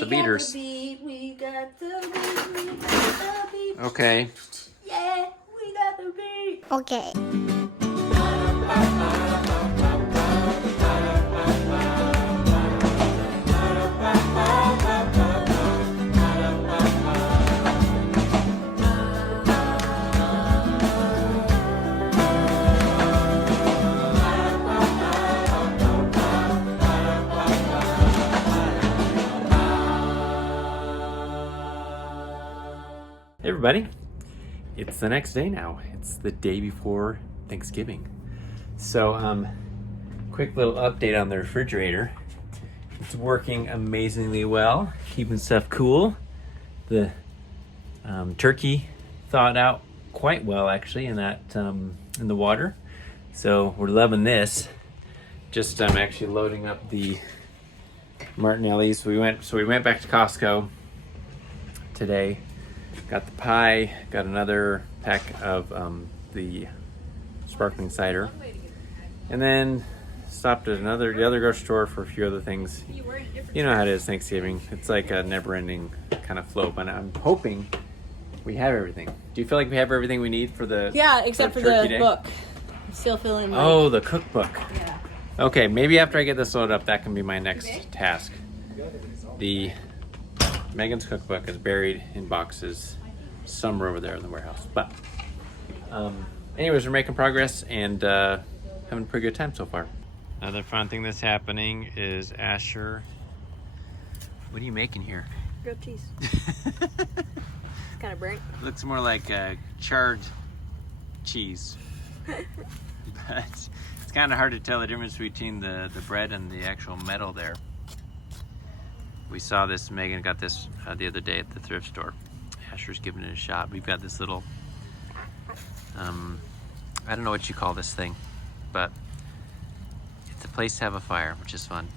the beaters. We got the beat. We got the beat. Okay. Yeah, we got the beat. Okay. Hey everybody, it's the next day now. It's the day before Thanksgiving. So, quick little update on the refrigerator. It's working amazingly well, keeping stuff cool. The turkey thawed out quite well actually in that in the water. So we're loving this. Just I'm actually loading up the Martinelli's. We went back to Costco today. Got the pie, got another pack of the sparkling cider, and then stopped at the other grocery store for a few other things. You know how it is Thanksgiving. It's like a never-ending kind of flow, but I'm hoping we have everything. Do you feel like we have everything we need for the Except for the Turkey Day? book. I'm still feeling like... Oh, the cookbook. Yeah. Okay, maybe after I get this loaded up, that can be my next task. The Megan's cookbook is buried in boxes somewhere over there in the warehouse. But anyways, we're making progress and having a pretty good time so far. Another fun thing that's happening is Asher. What are you making here? Grilled cheese. It's kind of burnt. Looks more like charred cheese. But it's kind of hard to tell the difference between the bread and the actual metal there. We saw this, Megan got this the other day at the thrift store. Asher's giving it a shot. We've got this little, I don't know what you call this thing, but it's a place to have a fire, which is fun.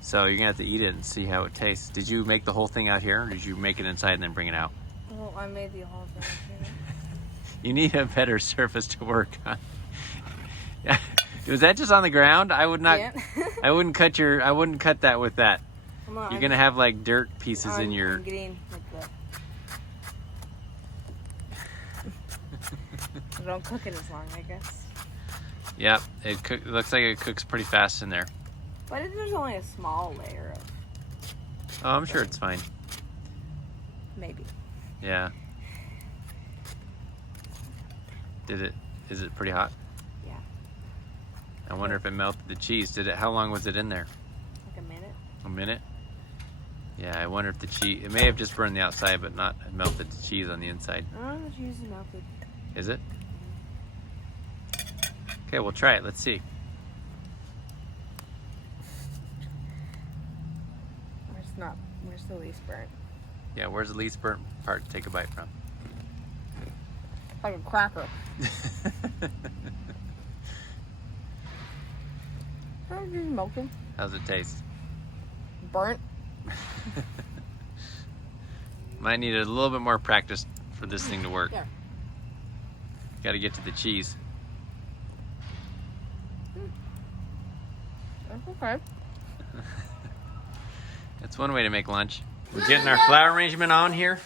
So you're gonna have to eat it and see how it tastes. Did you make the whole thing out here, or did you make it inside and then bring it out? Well, I made the whole thing. You need a better surface to work on. Yeah. Was that just on the ground? I would not. Yeah. I wouldn't cut that with that. Come on, You're gonna have like dirt pieces in your. I'm getting like that. Don't cook it as long, I guess. Yeah, it looks like it cooks pretty fast in there. But there's only a small layer of. Oh, I'm sure it's fine. Maybe. Yeah. Is it pretty hot? Yeah. I wonder if it melted the cheese. How long was it in there? Like a minute. A minute? Yeah, I wonder if the cheese, it may have just burned the outside but not melted the cheese on the inside. Oh, the cheese is melted. Is it? Okay, we'll try it. Let's see. Where's the least burnt? Yeah, where's the least burnt part to take a bite from? Like a cracker. How's it smoking? How's it taste? Burnt. Might need a little bit more practice for this thing to work. Yeah. Got to get to the cheese. That's okay. That's one way to make lunch. We're getting our flower arrangement on here.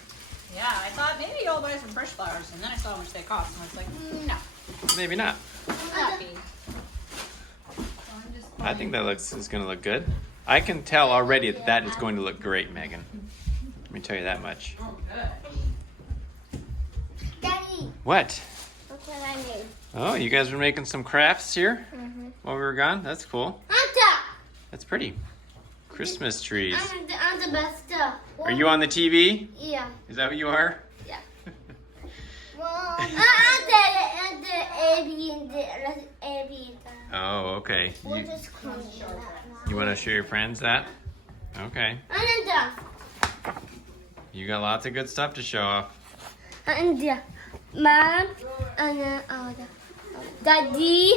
Yeah, I thought maybe I'll buy some fresh flowers, and then I saw how much they cost, and I was like, no, Maybe not. I'm happy. So I'm just I think that is going to look good. I can tell already that is going to look great, Megan. Let me tell you that much. Oh, good. Daddy, What? look what I made. Oh, you guys were making some crafts here while we were gone? That's cool. Anta! That's pretty. Christmas trees. I'm the best. Are you on the TV? Yeah. Is that what you are? Yeah. I'm the A, B. Oh, okay. We'll just call it that. You want to show your friends that? Okay. And You got lots of good stuff to show off. Mom, and then Daddy,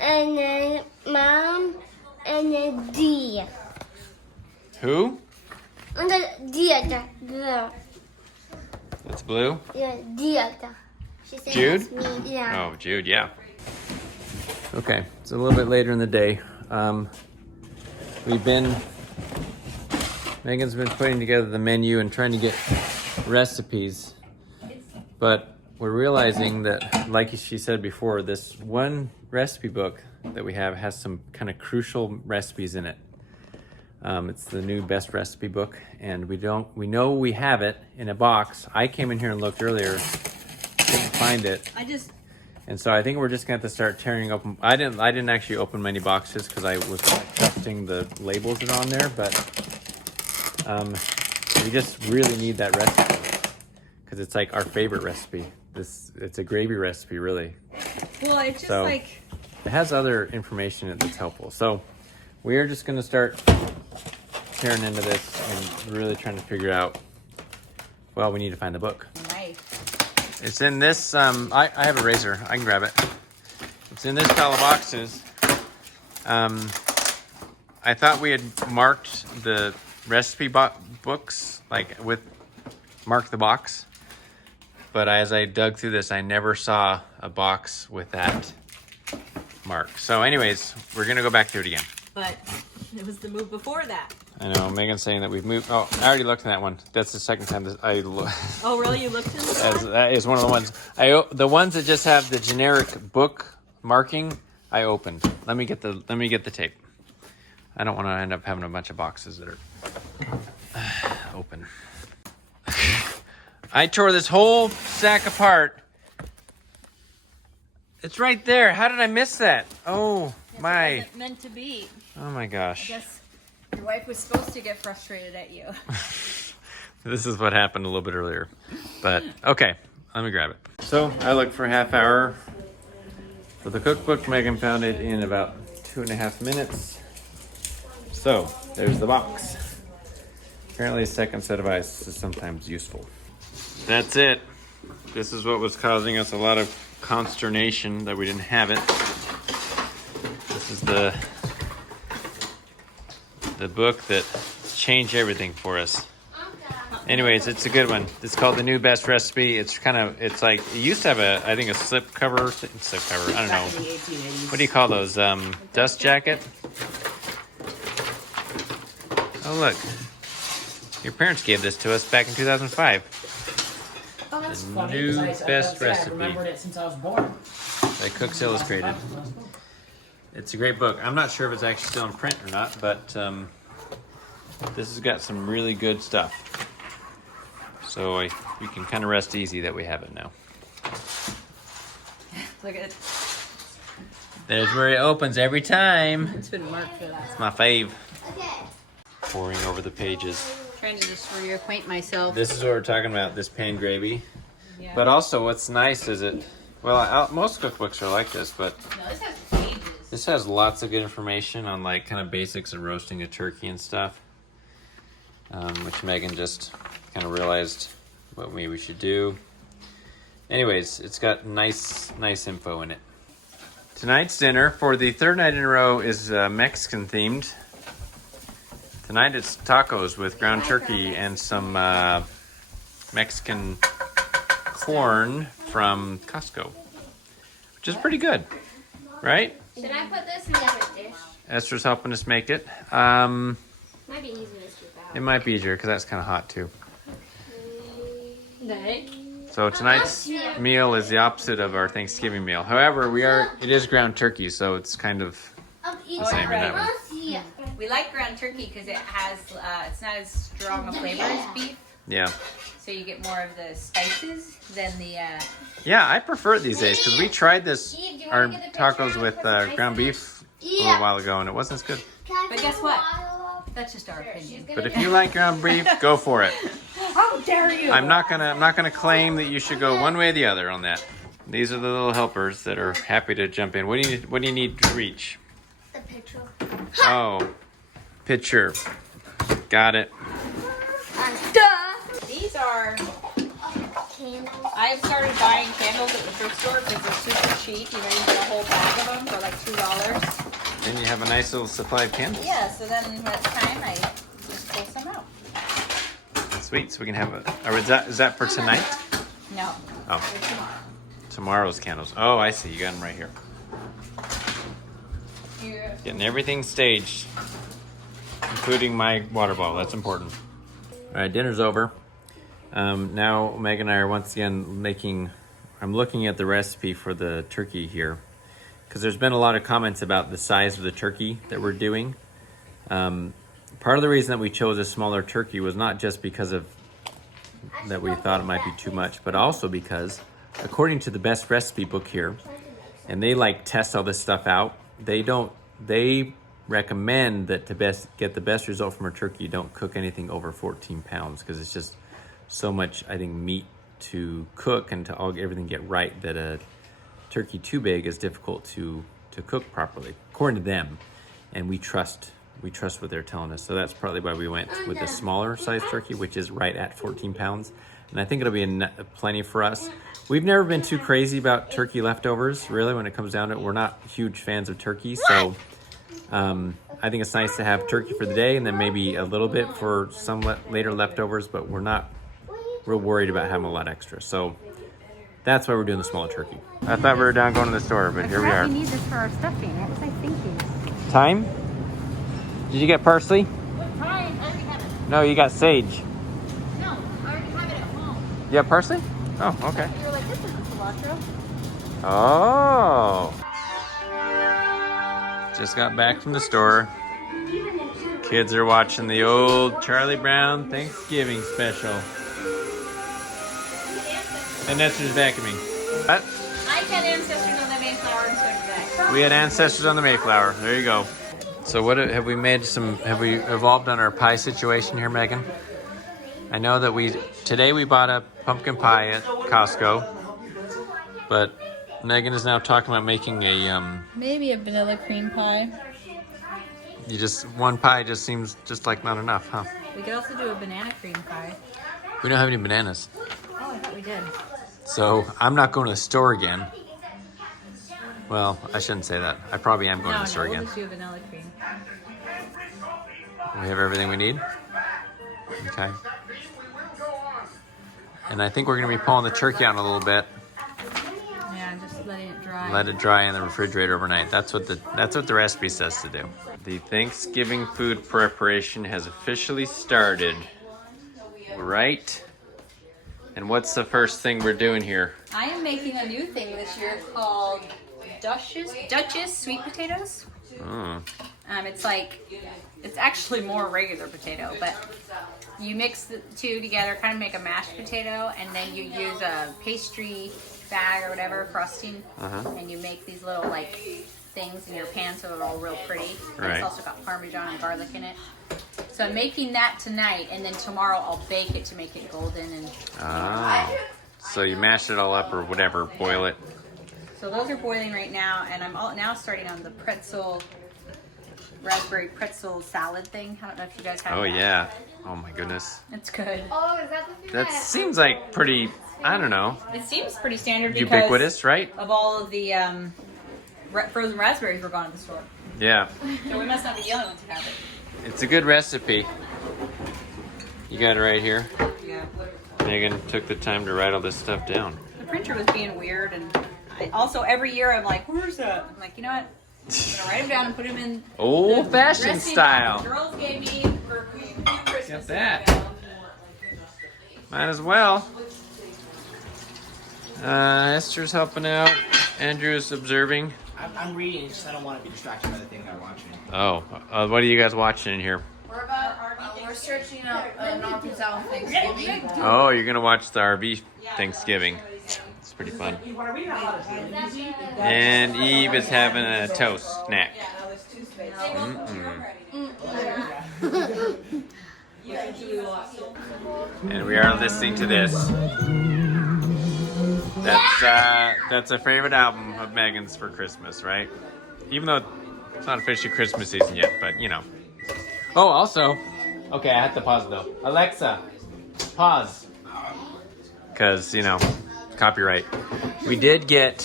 and then Mom, and then D. Who? And then D, the girl. That's Blue? Yeah, D. She said Jude? it's me. Yeah. Oh, Jude, yeah. Okay, it's a little bit later in the day. We've been Megan's been putting together the menu and trying to get recipes, but we're realizing that, like she said before, this one recipe book that we have has some kind of crucial recipes in it. It's the new best recipe book, and we know we have it in a box. I came in here and looked earlier, couldn't find it. And so I think we're just gonna have to start tearing open. I didn't actually open many boxes because I was trusting the labels that are on there, but we just really need that recipe because it's like our favorite recipe. It's a gravy recipe, really. Well, it's just So, like it has other information in it that's helpful. So we are just gonna start tearing into this and really trying to figure out. Well, we need to find the book. knife. It's in this. I have a razor. I can grab it. It's in this pile of boxes. I thought we had marked the recipe books, like mark the box. But as I dug through this, I never saw a box with that mark. So anyways, we're gonna go back through it again. But it was the move before that. I know, Megan's saying that we've moved. Oh, I already looked at that one. That's the second time that I Oh, really? You looked in the that is one of the ones. The ones that just have the generic book marking, I opened. Let me get the tape. I don't want to end up having a bunch of boxes that are open. I tore this whole sack apart. It's right there. How did I miss that? Oh my! It wasn't meant to be. Oh my gosh! I guess your wife was supposed to get frustrated at you. This is what happened a little bit earlier. But okay, let me grab it. So I looked for a half hour for the cookbook. Megan found it in about 2.5 minutes. So there's the box. Apparently a second set of eyes is sometimes useful. That's it. This is what was causing us a lot of consternation that we didn't have it. This is the book that changed everything for us. Anyways, it's a good one. It's called The New Best Recipe. It's like, it used to have I think a slip cover. I don't know. What do you call those? Dust jacket? Oh, look. Your parents gave this to us back in 2005. Oh, that's The funny. New 'Cause Best I Recipe remembered it since I was born. by Cooks Illustrated. It's a great book. I'm not sure if it's actually still in print or not, but this has got some really good stuff. So we can kind of rest easy that we have it now. Look at it. There's where it opens every time. It's been marked for that. It's my fave. Okay. Pouring over the pages. Trying to just reacquaint myself. This is what we're talking about, this pan gravy. Yeah. But also what's nice is most cookbooks are like this, but No, this has pages. this has lots of good information on like kind of basics of roasting a turkey and stuff. Which Megan just kind of realized what we should do. Anyways, it's got nice info in it. Tonight's dinner for the third night in a row is Mexican themed. Tonight it's tacos with ground turkey and some Mexican corn from Costco, which is pretty good, right? Should I put this in the dish? Esther's helping us make it. Might be easier to scoop out. It might be easier because that's kind of hot too. Right. So tonight's meal is the opposite of our Thanksgiving meal. However, it is ground turkey, so it's kind of the same in that one. We like ground turkey because it has, it's not as strong a flavor as beef. Yeah. So you get more of the spices than the, Yeah, I prefer it these days because we tried our tacos with ground beef a little while ago and it wasn't as good. But guess what? That's just our opinion. But if you like ground beef, go for it. How dare you? I'm not gonna claim that you should go one way or the other on that. These are the little helpers that are happy to jump in. What do you need to reach? The picture. Oh, picture. Got it. These are, Candles. I've started buying candles at the thrift store because they're super cheap. You know, you get a whole bag of them for like $2. Then you have a nice little supply of candles. Yeah, so then when it's time, I just pull some out. Sweet. So we can have is that for tonight? No, Oh, for tomorrow. tomorrow's candles. Oh, I see. You got them right here. Yeah. Getting everything staged. including my water bottle. That's important. All right, dinner's over. Now Megan and I are once again I'm looking at the recipe for the turkey here, because there's been a lot of comments about the size of the turkey that we're doing. Part of the reason that we chose a smaller turkey was not just because of that we thought it might be too much, but also because according to the best recipe book here, and they like test all this stuff out, they recommend that to get the best result from a turkey, you don't cook anything over 14 pounds, because it's just so much, I think, meat to cook and to everything get right, that a turkey too big is difficult to cook properly, according to them. And we trust what they're telling us. So that's partly why we went with the smaller size turkey, which is right at 14 pounds. And I think it'll be plenty for us. We've never been too crazy about turkey leftovers, really, when it comes down to it. We're not huge fans of turkey, so I think it's nice to have turkey for the day and then maybe a little bit for some later leftovers, but we're not real worried about having a lot extra. So that's why we're doing the smaller turkey. I thought we were down going to the store, but here we are. We need this for our stuffing. What was I thinking? Thyme? Did you get parsley? What time? I already have it. No, you got sage. No, I already have it at home. You have parsley? Oh, okay. You were like, this isn't cilantro. Oh. Just got back from the store. Kids are watching the old Charlie Brown Thanksgiving special. And Nestor's back at me. What? I had ancestors on the Mayflower and so did I. We had ancestors on the Mayflower. There you go. So what have we evolved on our pie situation here, Megan? I know that today we bought a pumpkin pie at Costco, but Megan is now talking about making a Maybe a vanilla cream pie. One pie just seems just like not enough, huh? We could also do a banana cream pie. We don't have any bananas. Oh, I thought we did. So I'm not going to the store again. Well, I shouldn't say that. I probably am going to the store we'll again. just do a vanilla cream. We have everything we need? Okay. And I think we're going to be pulling the turkey out in a little bit. Yeah, just letting it dry. Let it dry in the refrigerator overnight. That's what the recipe says to do. The Thanksgiving food preparation has officially started. Right? And what's the first thing we're doing here? I am making a new thing this year called Duchess sweet potatoes. Oh. It's actually more regular potato, but you mix the two together, kind of make a mashed potato, and then you use a pastry bag or whatever, frosting, and you make these little things in your pan so they're all real pretty. And Right. It's also got Parmesan and garlic in it. So I'm making that tonight, and then tomorrow I'll bake it to make it golden. And So you mash it all up or whatever, boil it. so those are boiling right now, and I'm now starting on the raspberry pretzel salad thing. I don't know if you guys have Oh that. yeah. Oh my goodness. It's good. Oh, is that the thing That seems like pretty, I don't know, It seems pretty standard because ubiquitous, right? of all of the frozen raspberries were gone at the store. Yeah. So we must not be the only ones who have it. It's a good recipe. You got it right here. Yeah. Megan took the time to write all this stuff down. The printer was being weird, and also every year I'm like, where's that? I'm like, you know what? I'm gonna write them down and put them in Old-fashioned recipe style. the girls gave me for Christmas. Got that. Might as well. Esther's helping out. Andrew's observing. I'm reading, just I don't want to be distracted by the thing I'm watching. Oh, what are you guys watching in here? We're searching up North and South Thanksgiving. Oh, you're gonna watch the RV Thanksgiving. It's pretty fun. And Eve is having a toast snack. And we are listening to this. That's a favorite album of Megan's for Christmas, right? Even though it's not officially Christmas season yet, but you know. Oh, also, okay, I have to pause though. Alexa, pause. Because, you know, copyright. We did get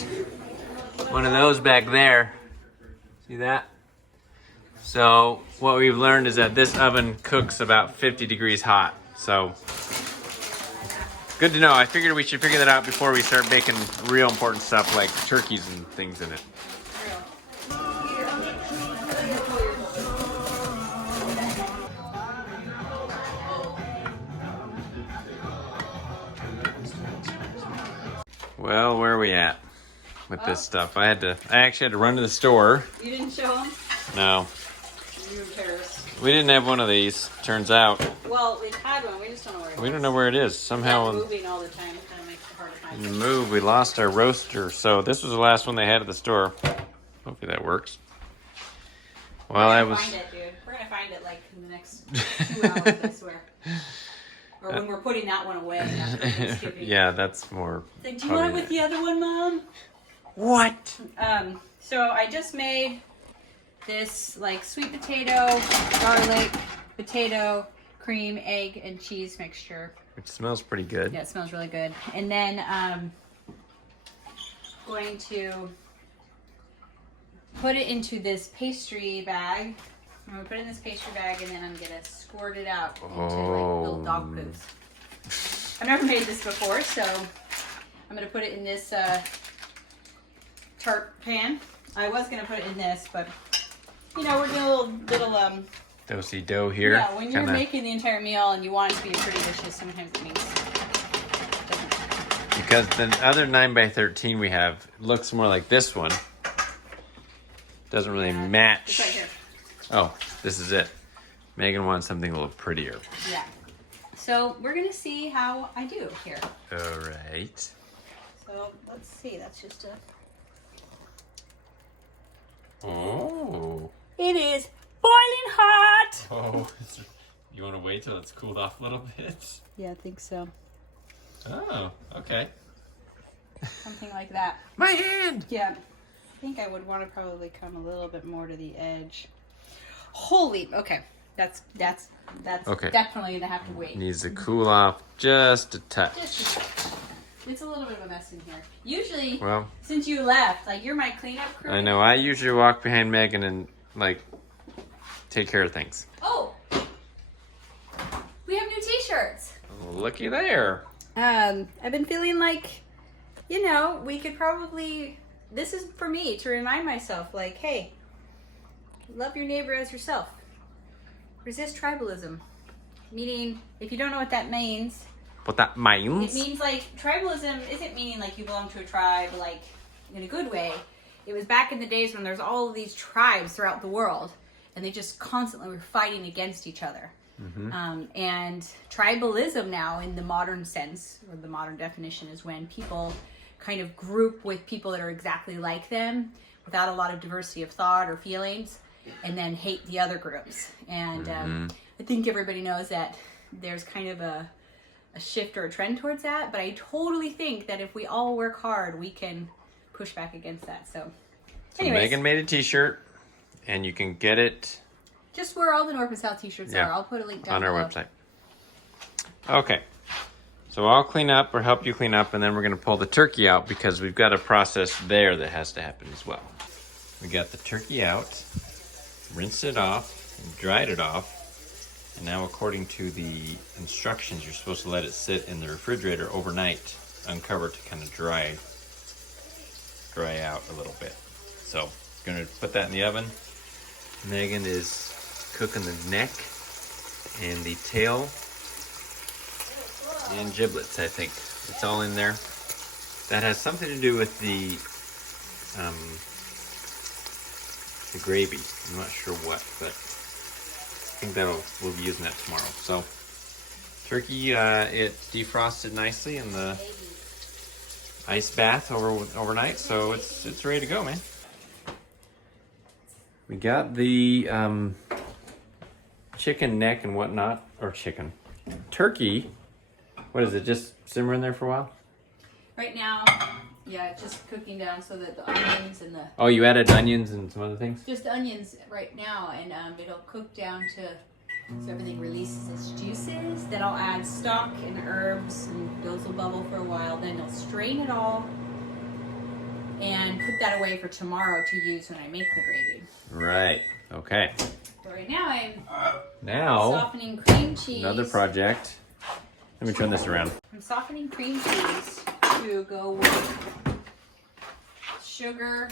one of those back there. See that? So what we've learned is that this oven cooks about 50 degrees hot. So good to know. I figured we should figure that out before we start making real important stuff like turkeys and things in it. Well, where are we at with this stuff? I actually had to run to the store. You didn't show them? No. You in Paris. We didn't have one of these, turns out. Well, we've had one. We just don't know where it is. We don't know where it is. Somehow Moving all the time kind of makes it hard to find. in the move, we lost our roaster. So this was the last one they had at the store. Hopefully that works. Well, I was... Find it, dude. We're going to find it like in the next 2 hours, I swear. Or when we're putting that one away after Thanksgiving. Yeah, that's more... Like, do you want it with the other one, Mom? What? So I just made this like sweet potato, garlic, potato, cream, egg, and cheese mixture. Which smells pretty good. Yeah, it smells really good. And then going to put it into this pastry bag. I'm gonna put it in this pastry bag, and then I'm gonna squirt it out into like little dog poops. I've never made this before, so I'm gonna put it in this tart pan. I was gonna put it in this, but you know, we're doing a little Do-si dough here. yeah, when you're making the entire meal and you want it to be pretty dishes, sometimes it makes because the other 9x13 we have looks more like this one. Doesn't really match. It's right here. Oh, this is it. Megan wants something a little prettier. Yeah. So we're gonna see how I do here. All right. So let's see. That's just a. Oh. It is boiling hot. Oh. You want to wait till it's cooled off a little bit? Yeah, I think so. Oh, okay. Something like that. My hand. Yeah. I think I would want to probably come a little bit more to the edge. Holy. Okay. That's Okay. definitely gonna have to wait. Needs to cool off just a touch. Just a touch. It's a little bit of a mess in here. Usually, Well, since you left, like you're my cleanup crew. I know. I usually walk behind Megan and like take care of things. Oh, we have new T-shirts. Looky there. I've been feeling like, you know, we could probably. This is for me to remind myself, like, hey, love your neighbor as yourself. Resist tribalism. Meaning, if you don't know what that means. What that means? It means like tribalism isn't meaning like you belong to a tribe, like in a good way. It was back in the days when there's all of these tribes throughout the world, and they just constantly were fighting against each other. Mm-hmm. And tribalism now, in the modern sense, or the modern definition, is when people kind of group with people that are exactly like them, without a lot of diversity of thought or feelings, and then hate the other groups. And I think everybody knows that there's kind of a shift or a trend towards that, but I totally think that if we all work hard, we can push back against that. So anyways, Megan made a T-shirt, and you can get it just where all the North and South T-shirts are. I'll put a link down on our below. website. Okay, so I'll clean up or help you clean up, and then we're going to pull the turkey out because we've got a process there that has to happen as well. We got the turkey out, rinsed it off, and dried it off. And now, according to the instructions, you're supposed to let it sit in the refrigerator overnight, uncovered, to kind of dry out a little bit. So, gonna put that in the oven. Megan is cooking the neck and the tail and giblets, I think. It's all in there. That has something to do with the gravy. I'm not sure what, but I think we'll be using that tomorrow. So, turkey, it defrosted nicely in the ice bath overnight, so it's ready to go, man. We got the chicken neck and whatnot, or turkey. What is it? Just simmering there for a while? Right now, yeah, it's just cooking down so that the onions and the Oh, you added onions and some other things? just onions right now, and it'll cook down to so everything releases its juices. Then I'll add stock and herbs, and those will bubble for a while. Then I'll strain it all and put that away for tomorrow to use when I make the gravy. Right. Okay. So right now I'm Now, softening cream cheese. another project. Let me turn this around. I'm softening cream cheese to go with sugar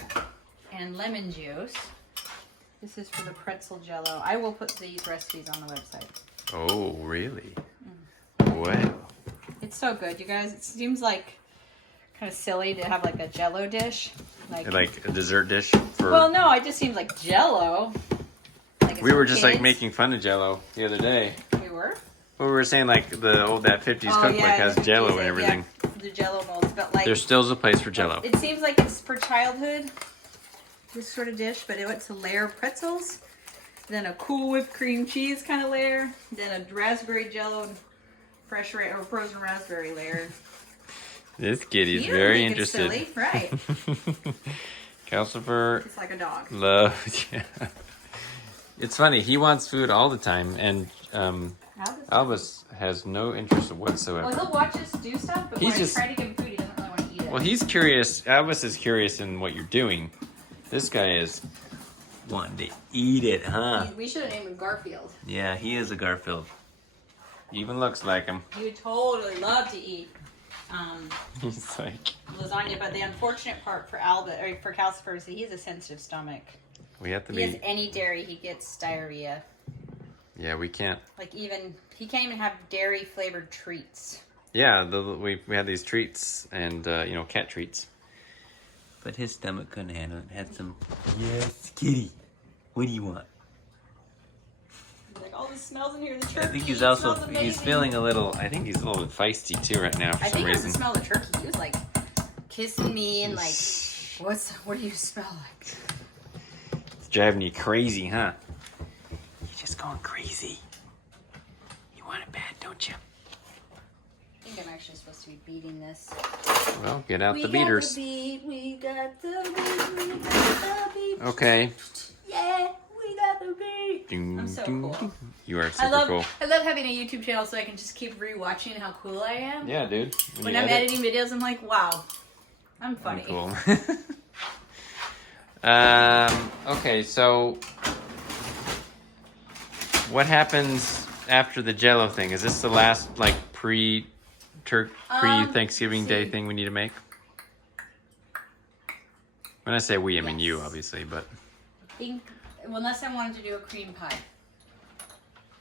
and lemon juice. This is for the pretzel jello. I will put these recipes on the website. Oh, really? Wow. It's so good, you guys. It seems like kind of silly to have like a Jello dish. Like a dessert dish for. Well, no, it just seems like Jello. Like we were just like making fun of Jello the other day. We were. Well, we were saying like that 50s cookbook has Jello and everything. Yeah, the Jello molds, but like there still is a place for Jello. It seems like it's for childhood. This sort of dish, but it's a layer of pretzels, then a cool whipped cream cheese kind of layer, then a raspberry Jello and fresh or frozen raspberry layer. This kitty's very interested. It's silly, right? Calcifer. It's like a dog. Loves. Yeah. It's funny. He wants food all the time, and Albus has no interest whatsoever. Well, he'll watch us do stuff, but when I try to give him food, he doesn't really want to eat it. Well, he's curious. Albus is curious in what you're doing. This guy is wanting to eat it, huh? We should have named him Garfield. Yeah, he is a Garfield. He even looks like him. He would totally love to eat He's like lasagna, but the unfortunate part for Albus or for Calcifer is that he has a sensitive stomach. We have to He has any dairy, he gets diarrhea. Yeah, we can't. Like he can't even have dairy flavored treats. Yeah, we had these treats and cat treats. But his stomach couldn't handle it. Had some. Yes, kitty. What do you want? Like all the smells in here. The turkey. I think he's feeling a little. I think he's a little bit feisty too right now for some reason. I think he doesn't smell the turkey. He was like kissing me and like, what do you smell like? It's driving you crazy, huh? You're just going crazy. You want it bad, don't you? I think I'm actually supposed to be beating this. Well, get out the beaters. We got the beat. Okay. Yeah, we got the beat. I'm so cool. You are super cool. I love having a YouTube channel so I can just keep rewatching how cool I am. Yeah, dude. When I'm editing videos, I'm like, wow, I'm funny. I'm cool. Okay, so what happens after the Jello thing? Is this the last pre-Thanksgiving Day thing we need to make? When I say we, I mean you, obviously, but... Unless I wanted to do a cream pie.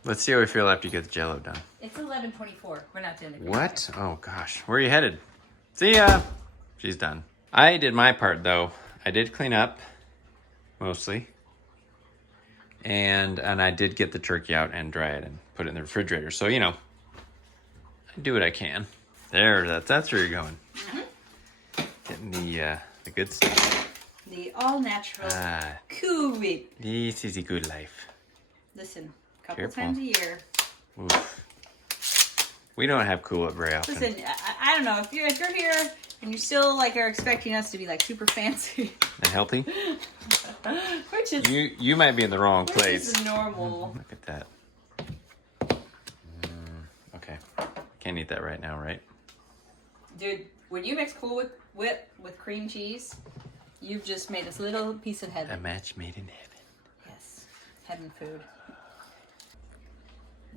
Let's see how we feel after you get the Jello done. It's 11:24. We're not doing the cream What? pie. Oh, gosh. Where are you headed? See ya! She's done. I did my part, though. I did clean up, mostly. And I did get the turkey out and dry it and put it in the refrigerator. So, I do what I can. There, that's where you're going. Mm-hmm. Getting the good stuff. The all-natural Cool Whip. This is a good life. Listen, a couple times a year. Oof. We don't have Cool Whip very often. Listen, I don't know, if you're here and you still are expecting us to be super fancy. And healthy? Which is... You might be in the wrong place. Which is normal. Look at that. Okay. Can't eat that right now, right? Dude, when you mix Cool Whip with cream cheese, you've just made this little piece of heaven. A match made in heaven. Yes. Heaven food.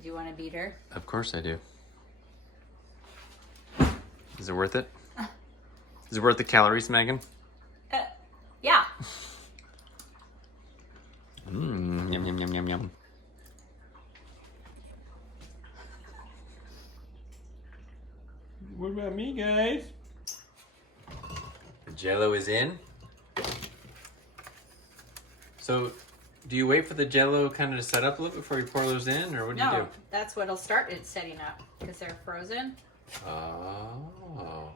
Do you want to beat her? Of course I do. Is it worth it? Is it worth the calories, Megan? Yeah. Yum, yum, yum, yum, yum. What about me, guys? The Jello is in. So, do you wait for the Jello kind of to set up a little bit before you pour those in, or what do you do? No, that's what'll start it setting up because they're frozen. Oh.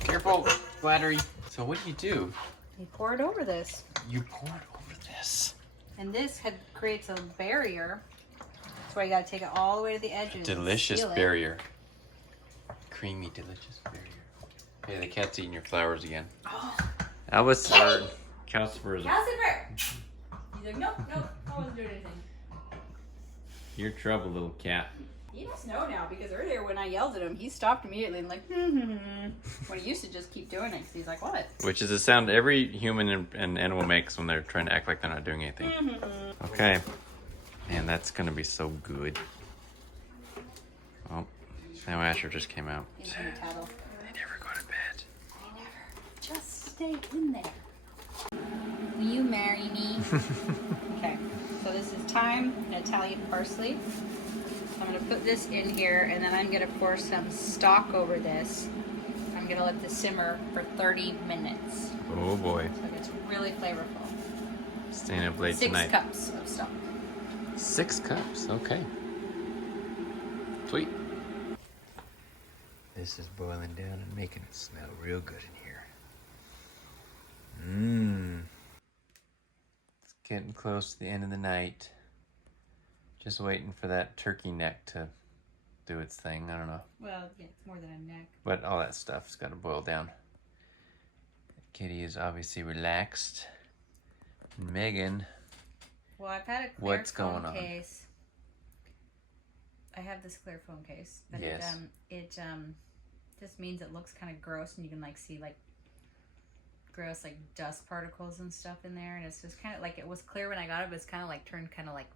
Careful, battery. So what do? You pour it over this. You pour it over this. And this creates a barrier. That's why you gotta take it all the way to the edges. Delicious barrier. Creamy, delicious barrier. Hey, the cat's eating your flowers again. Oh. Albus or Calcifer is... Calcifer! He's like, nope, I wasn't doing anything. You're trouble, little cat. He must know now because earlier when I yelled at him, he stopped immediately and when he used to just keep doing it because he's like, what? Which is a sound every human and animal makes when they're trying to act like they're not doing anything. Okay. Man, that's going to be so good. Oh, now Asher just came out. He's gonna tattle. They never go to bed. They never. Just stay in there. Will you marry me? Okay, so this is thyme and Italian parsley. So I'm gonna put this in here, and then I'm gonna pour some stock over this. I'm gonna let this simmer for 30 minutes. Oh boy. So it gets really flavorful. Staying up late 6 tonight. cups of stock. 6 cups, okay. Sweet. This is boiling down and making it smell real good in here. It's getting close to the end of the night. Just waiting for that turkey neck to do its thing. I don't know. Well, yeah, it's more than a neck. But all that stuff's got to boil down. Kitty is obviously relaxed. Megan, Well, I've had a clear what's phone going on? case. I have this clear phone case, but Yes. it just means it looks kind of gross, and you can like see like gross like dust particles and stuff in there, and it's just kind of like it was clear when I got it, but it's kind of like turned kind of like.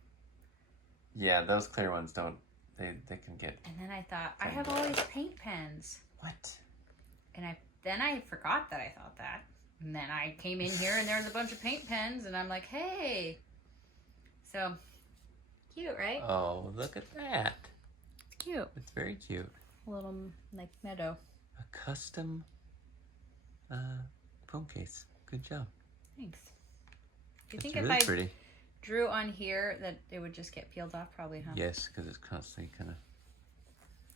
Yeah, those clear ones don't. They can get. And then I thought I have all these paint pens, What? and then I forgot that I thought that, and then I came in here and there was a bunch of paint pens, and I'm like, hey, so cute, right? Oh, look at that. It's cute. It's very cute. A little like meadow. A custom phone case. Good job. Thanks. Do you It's think really if I pretty. drew on here that it would just get peeled off? Probably, huh? Yes, because it's constantly kind of.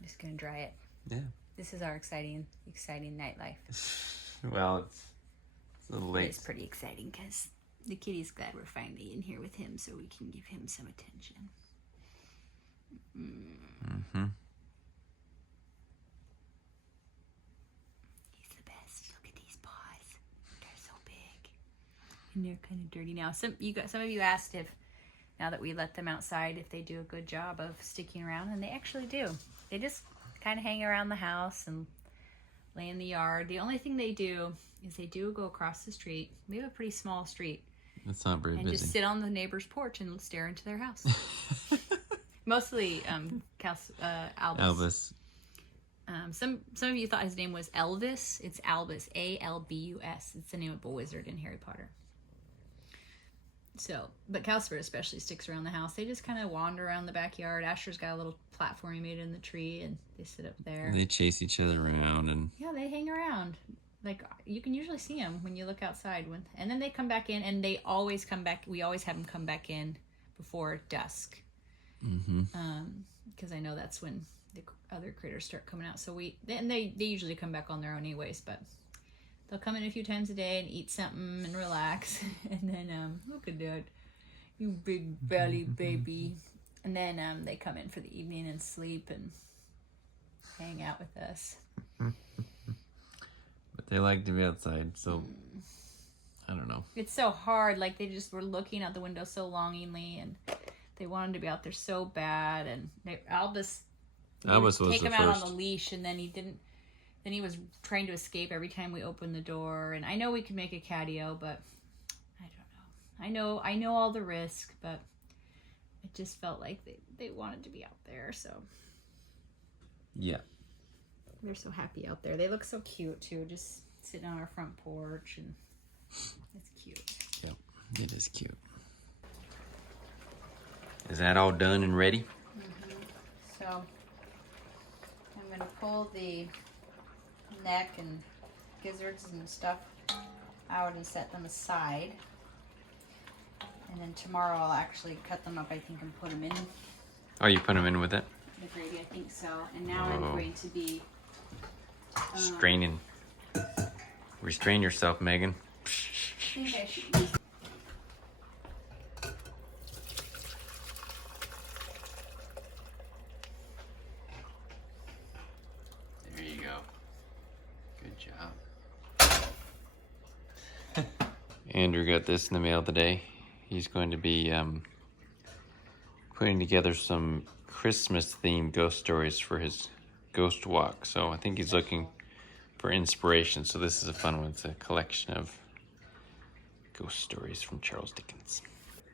Just gonna dry it. Yeah. This is our exciting nightlife. Well, it's a little late. It's pretty exciting because the kitty's glad we're finally in here with him, so we can give him some attention. Mm-hmm. He's the best. Look at these paws. They're so big, and they're kind of dirty now. Some of you asked if, now that we let them outside, if they do a good job of sticking around, and they actually do. They just kind of hang around the house and lay in the yard. The only thing they do is they do go across the street. We have a pretty small street. It's not very And busy. just sit on the neighbor's porch and stare into their house. Mostly Albus. Albus. Some of you thought his name was Elvis. It's Albus. Albus. It's the name of a wizard in Harry Potter. So, but Calcifer especially sticks around the house. They just kind of wander around the backyard. Asher's got a little platform he made in the tree, and they sit up there. They chase each other around and. Yeah, they hang around. Like, you can usually see them when you look outside. And then they come back in, and they always come back. We always have them come back in before dusk. Mm-hmm. Because I know that's when the other critters start coming out. So they usually come back on their own anyways, but they'll come in a few times a day and eat something and relax. And then, look at that, you big belly baby. And then they come in for the evening and sleep and hang out with us. But they like to be outside, so I don't know. It's so hard. Like, they just were looking out the window so longingly, and they wanted to be out there so bad. And Albus Was take the him out first. on the leash, and then he didn't. Then he was trying to escape every time we opened the door. And I know we could make a catio, but I don't know. I know all the risk, but it just felt like they wanted to be out there. So Yeah. they're so happy out there. They look so cute too, just sitting on our front porch, and it's cute. Yep. It is cute. Is that all done and ready? So I'm going to pull the neck and gizzards and stuff out and set them aside. And then tomorrow I'll actually cut them up, I think, and put them in Oh, you put them in with it? the gravy. I think so. And now I'm Whoa. going to be Straining. Restrain yourself, Megan. I think I should use There you go. Good job. Andrew got this in the mail today. He's going to be putting together some Christmas-themed ghost stories for his ghost walk. So I think he's looking for inspiration. So this is a fun one. It's a collection of ghost stories from Charles Dickens.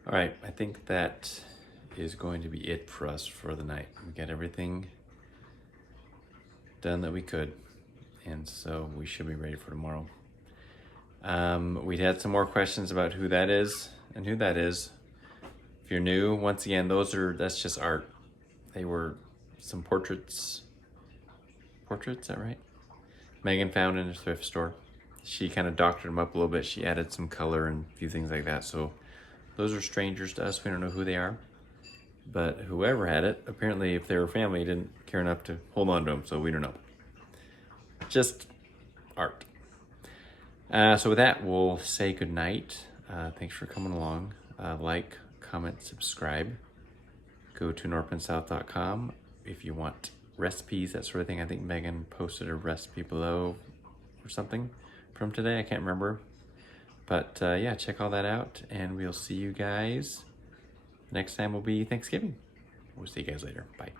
All right, I think that is going to be it for us for the night. We got everything done that we could, and so we should be ready for tomorrow. We had some more questions about who that is and who that is. If you're new, once again, that's just art. They were some portraits. Portraits, is that right? Megan found in a thrift store. She kind of doctored them up a little bit. She added some color and a few things like that. So those are strangers to us. We don't know who they are. But whoever had it, apparently if they were family, didn't care enough to hold on to them. So we don't know. Just art. So with that, we'll say goodnight. Thanks for coming along. Like, comment, subscribe. Go to knorppandsouth.com if you want recipes, that sort of thing. I think Megan posted a recipe below or something from today. I can't remember. But yeah, check all that out, and we'll see you guys. Next time will be Thanksgiving. We'll see you guys later. Bye.